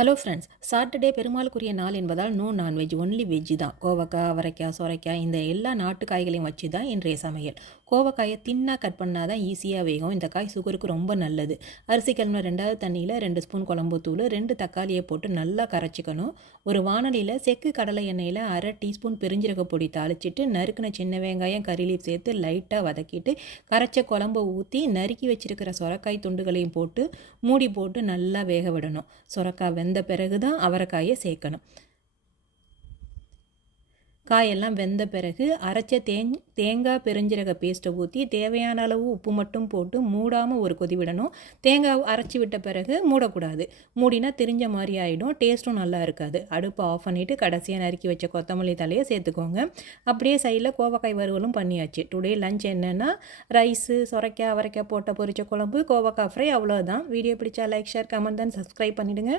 Hello friends, Saturday பெருமாளுக்குரிய நாள் என்பதால் no non veg, only veg தான். கோவக்காய், அவரைக்காய், சொரைக்காய் இந்த எல்லா நாட்டு காய்களையும் வச்சு தான் இன்றைய சமையல். கோவக்காயை தின்னாக கட் பண்ணால் தான் ஈஸியாக வேகும். இந்த காய் சுகருக்கு ரொம்ப நல்லது. அரிசி கழுவின 2வது தண்ணியில் 2 ஸ்பூன் குழம்புத்தூள், 2 தக்காளியை போட்டு நல்லா கரைச்சிக்கணும். ஒரு வானலியில் செக்கு கடலை எண்ணெயில் 1/2 டீஸ்பூன் பெருஞ்சீரக பொடி தாளிச்சிட்டு நறுக்கின சின்ன வெங்காயம், கறி லீஃப் சேர்த்து லைட்டாக வதக்கிட்டு கரைச்ச குழம்பை ஊற்றி நறுக்கி வச்சிருக்கிற சொரக்காய் துண்டுகளையும் போட்டு மூடி போட்டு நல்லா வேக விடணும். சொரக்காய் வெந்த பிறகு தான் அவரைக்காயை சேர்க்கணும். காயெல்லாம் வெந்த பிறகு அரைச்ச தேங்காய் பெருஞ்சீரக பேஸ்ட்டை ஊற்றி தேவையான அளவு உப்பு மட்டும் போட்டு மூடாமல் ஒரு கொதி விடணும். தேங்காய் அரைச்சி விட்ட பிறகு மூடக்கூடாது. மூடினா திரிஞ்ச மாதிரி ஆகிடும், டேஸ்ட்டும் நல்லா இருக்காது. அடுப்பை ஆஃப் பண்ணிவிட்டு கடைசியாக நறுக்கி வச்ச கொத்தமல்லி தலையை சேர்த்துக்கோங்க. அப்படியே சைடில் கோவக்காய் வறுவலும் பண்ணியாச்சு. டுடே லஞ்ச் என்னென்னா ரைஸு, சொரைக்காய், அவரைக்காய் போட்ட பொரிச்ச குழம்பு, கோவக்காய் ஃப்ரை, அவ்வளோதான். வீடியோ பிடிச்சா லைக், ஷேர், கமெண்ட், தான் சப்ஸ்கிரைப் பண்ணிவிடுங்க.